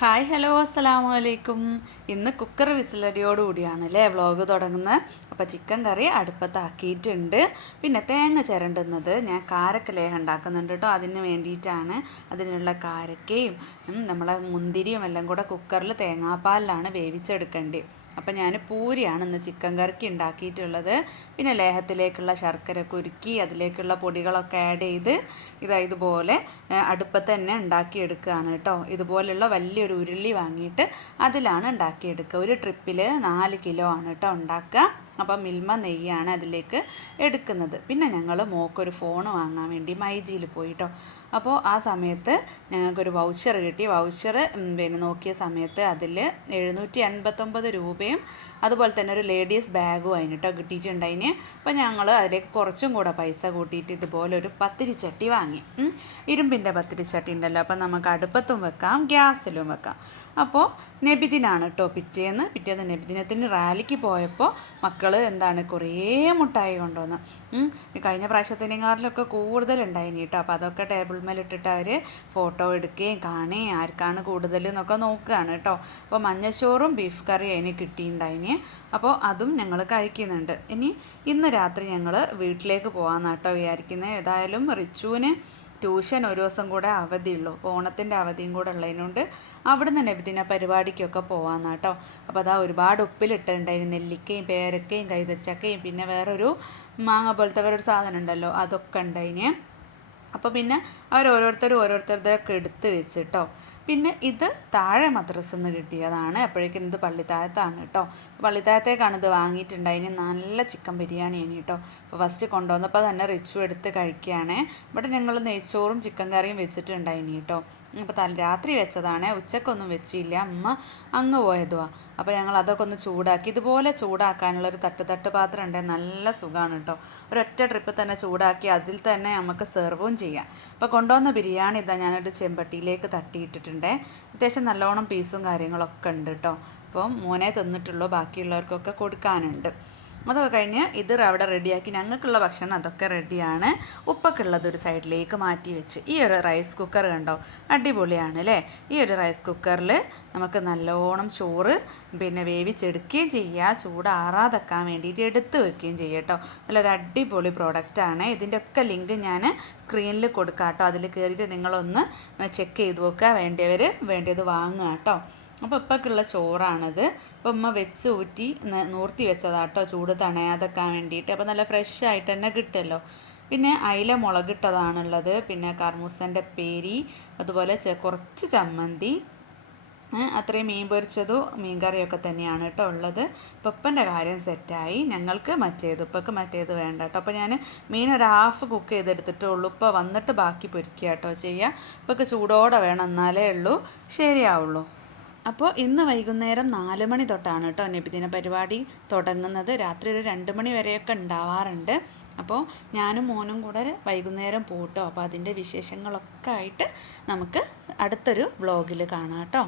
Hi hello അസ്സലാമു അലൈക്കും. ഇന്ന് കുക്കർ വിസിലടിയോടുകൂടിയാണ് അല്ലേ വ്ളോഗ് തുടങ്ങുന്നത്. അപ്പോൾ ചിക്കൻ കറി അടുപ്പത്താക്കിയിട്ടുണ്ട്. പിന്നെ തേങ്ങ ചിരണ്ടുന്നത് ഞാൻ കാരക്ക ലേഹം ഉണ്ടാക്കുന്നുണ്ട് കേട്ടോ. അതിന് വേണ്ടിയിട്ടാണ്. അതിനുള്ള കാരക്കയും നമ്മളെ മുന്തിരിയും എല്ലാം കൂടെ കുക്കറിൽ തേങ്ങാപ്പാലിലാണ് വേവിച്ചെടുക്കേണ്ടത്. അപ്പം ഞാൻ പൂരിയാണ് ഇന്ന് ചിക്കൻ കറിക്ക് ഉണ്ടാക്കിയിട്ടുള്ളത്. പിന്നെ ലേഹത്തിലേക്കുള്ള ശർക്കര കുരുക്കി അതിലേക്കുള്ള പൊടികളൊക്കെ ആഡ് ചെയ്ത് ഇതുപോലെ അടുപ്പത്ത് തന്നെ ഉണ്ടാക്കിയെടുക്കുകയാണ് കേട്ടോ. ഇതുപോലുള്ള വലിയൊരു ഉരുളി വാങ്ങിയിട്ട് അതിലാണ് ഉണ്ടാക്കിയെടുക്കുക. ഒരു ട്രിപ്പിൽ 4 കിലോ ആണ് കേട്ടോ ഉണ്ടാക്കുക. അപ്പം മിൽമ നെയ്യാണ് അതിലേക്ക് എടുക്കുന്നത്. പിന്നെ ഞങ്ങൾ മോക്കൊരു ഫോൺ വാങ്ങാൻ വേണ്ടി മൈജിയിൽ പോയിട്ടോ. അപ്പോൾ ആ സമയത്ത് ഞങ്ങൾക്കൊരു വൗച്ചർ കിട്ടി. വൗച്ചർ നോക്കിയ സമയത്ത് അതിൽ 789 രൂപയും അതുപോലെ തന്നെ ഒരു ലേഡീസ് ബാഗും അതിന് കേട്ടോ കിട്ടിയിട്ടുണ്ടതിന്. അപ്പോൾ ഞങ്ങൾ അതിലേക്ക് കുറച്ചും കൂടെ പൈസ കൂട്ടിയിട്ട് ഇതുപോലെ ഒരു പത്തിരിച്ചട്ടി വാങ്ങി. ഇരുമ്പിൻ്റെ പത്തിരിച്ചട്ടി ഉണ്ടല്ലോ. അപ്പം നമുക്ക് അടുപ്പത്തും വെക്കാം ഗ്യാസിലും വെക്കാം. അപ്പോൾ നബിദിനാണ് കേട്ടോ പിറ്റേന്ന് നബിദിനത്തിന് റാലിക്ക് പോയപ്പോൾ മക്കൾ കുറേ മുട്ടായി കൊണ്ടുവന്ന്. കഴിഞ്ഞ പ്രാവശ്യത്തിനെക്കാട്ടിലൊക്കെ കൂടുതലുണ്ടായിന് കേട്ടോ. അപ്പോൾ അതൊക്കെ ടേബിൾ മേലിട്ടിട്ട് അവർ ഫോട്ടോ എടുക്കുകയും കാണുകയും ആർക്കാണ് കൂടുതൽ എന്നൊക്കെ നോക്കുകയാണ് കേട്ടോ. അപ്പോൾ മഞ്ഞച്ചോറും ബീഫ് കറിയും അതിന് കിട്ടിയിട്ടുണ്ടായിന്. അപ്പോൾ അതും ഞങ്ങൾ കഴിക്കുന്നുണ്ട്. ഇന്ന് രാത്രി ഞങ്ങൾ വീട്ടിലേക്ക് പോകാമെന്നാണ് കേട്ടോ വിചാരിക്കുന്നത്. ഏതായാലും റിച്ചുവിന് ട്യൂഷൻ ഒരു ദിവസം കൂടെ അവധിയുള്ളൂ. അപ്പോൾ ഓണത്തിൻ്റെ അവധിയും കൂടെ ഉള്ളതിനോണ്ട് അവിടുന്ന് നബിദിന പരിപാടിക്കൊക്കെ പോകാമെന്നാണ് കേട്ടോ. അപ്പോൾ അതാ ഒരുപാട് ഉപ്പിലിട്ടുണ്ടായിരുന്നു. നെല്ലിക്കയും പേരക്കയും കൈതച്ചക്കയും പിന്നെ വേറൊരു മാങ്ങ പോലത്തെ വേറൊരു സാധനം ഉണ്ടല്ലോ അതൊക്കെ ഉണ്ടായിന്. അപ്പോൾ പിന്നെ ഓരോരുത്തരുടെയൊക്കെ എടുത്ത് വെച്ചിട്ടോ. പിന്നെ ഇത് താഴെ മദ്രസയിൽ നിന്ന് കിട്ടിയതാണ്. അപ്പോഴേക്കും ഇത് പള്ളിത്താഴത്താണ് കേട്ടോ. പള്ളിത്താഴത്തേക്കാണ് ഇത് വാങ്ങിയിട്ടുണ്ടായിന്. നല്ല ചിക്കൻ ബിരിയാണിയാണ് കേട്ടോ. അപ്പോൾ ഫസ്റ്റ് കൊണ്ടുവന്നപ്പോൾ തന്നെ റിച്ചു എടുത്ത് കഴിക്കുകയാണ്. ഇവിടെ ഞങ്ങൾ നെയ്ച്ചോറും ചിക്കൻ കറിയും വെച്ചിട്ടുണ്ടായിന് കേട്ടോ. അപ്പോൾ രാത്രി വെച്ചതാണ്, ഉച്ചക്കൊന്നും വെച്ചില്ല. അമ്മ അങ്ങ് പോയതുവാ. അപ്പോൾ ഞങ്ങൾ അതൊക്കെ ഒന്ന് ചൂടാക്കി. ഇതുപോലെ ചൂടാക്കാനുള്ളൊരു തട്ട് പാത്രം ഉണ്ടെങ്കിൽ നല്ല സുഖമാണ് കേട്ടോ. ഒരൊറ്റ ട്രിപ്പ് തന്നെ ചൂടാക്കി അതിൽ തന്നെ നമുക്ക് സെർവും ചെയ്യാം. അപ്പോൾ കൊണ്ടുവന്ന ബിരിയാണി ഇതാ ഞാനൊരു ചെമ്പട്ടിയിലേക്ക് തട്ടിയിട്ടിട്ടുണ്ട്. അത്യാവശ്യം നല്ലോണം പീസും കാര്യങ്ങളൊക്കെ ഉണ്ട് കേട്ടോ. അപ്പോൾ മോനെ തിന്നിട്ടുള്ളൂ, ബാക്കിയുള്ളവർക്കൊക്കെ കൊടുക്കാനുണ്ട്. അതൊക്കെ കഴിഞ്ഞ് ഇത് അവിടെ റെഡിയാക്കി. ഞങ്ങൾക്കുള്ള ഭക്ഷണം അതൊക്കെ റെഡിയാണ്. ഉപ്പൊക്കെ ഒരു സൈഡിലേക്ക് മാറ്റി വെച്ച് ഈ ഒരു റൈസ് കുക്കർ കണ്ടോ, അടിപൊളിയാണ് അല്ലേ. ഈ ഒരു റൈസ് കുക്കറിൽ നമുക്ക് നല്ലോണം ചോറ് പിന്നെ വേവിച്ചെടുക്കുകയും ചെയ്യുക, ചൂടാറാതെക്കാൻ വേണ്ടിയിട്ട് എടുത്ത് വെക്കുകയും ചെയ്യുക കേട്ടോ. നല്ലൊരു അടിപൊളി പ്രോഡക്റ്റാണ്. ഇതിൻ്റെയൊക്കെ ലിങ്ക് ഞാൻ സ്ക്രീനിൽ കൊടുക്കാം കേട്ടോ. അതിൽ കയറിയിട്ട് നിങ്ങളൊന്ന് ചെക്ക് ചെയ്ത് നോക്കുക. വേണ്ടിയത് വാങ്ങുക കേട്ടോ. അപ്പോൾ ഇപ്പൊക്കെയുള്ള ചോറാണിത്. അപ്പോൾ ഉമ്മ വെച്ച് ഊറ്റി നൂർത്തി വെച്ചതാട്ടോ, ചൂട് തണയാതെക്കാൻ വേണ്ടിയിട്ട്. അപ്പോൾ നല്ല ഫ്രഷ് ആയിട്ട് തന്നെ കിട്ടുമല്ലോ. പിന്നെ അയില മുളകിട്ടതാണുള്ളത്. പിന്നെ കർമൂസൻ്റെ പേരി, അതുപോലെ കുറച്ച് ചമ്മന്തി, അത്രയും മീൻ പൊരിച്ചതും മീൻ കറിയൊക്കെ തന്നെയാണ് കേട്ടോ ഉള്ളത്. അപ്പോൾ ഉപ്പൻ്റെ കാര്യം സെറ്റായി. ഞങ്ങൾക്ക് ഉപ്പക്ക് മറ്റേത് വേണ്ട കേട്ടോ. അപ്പോൾ ഞാൻ മീൻ ഒരു ഹാഫ് കുക്ക് ചെയ്തെടുത്തിട്ടുള്ളൂ. ഉപ്പ വന്നിട്ട് ബാക്കി പൊരിക്കുക കേട്ടോ ചെയ്യുക. ഉപ്പക്ക് ചൂടോടെ വേണം, എന്നാലേ ഉള്ളൂ ശരിയാവുള്ളൂ. അപ്പോൾ ഇന്ന് വൈകുന്നേരം 4 മണി തൊട്ടാണ് കേട്ടോ നബിദിന പരിപാടി തുടങ്ങുന്നത്. രാത്രി ഒരു 2 മണി വരെയൊക്കെ ഉണ്ടാവാറുണ്ട്. അപ്പോൾ ഞാനും മോനും കൂടെ വൈകുന്നേരം പോട്ടോ. അപ്പോൾ അതിൻ്റെ വിശേഷങ്ങളൊക്കെ ആയിട്ട് നമുക്ക് അടുത്തൊരു വ്ളോഗിൽ കാണാം കേട്ടോ.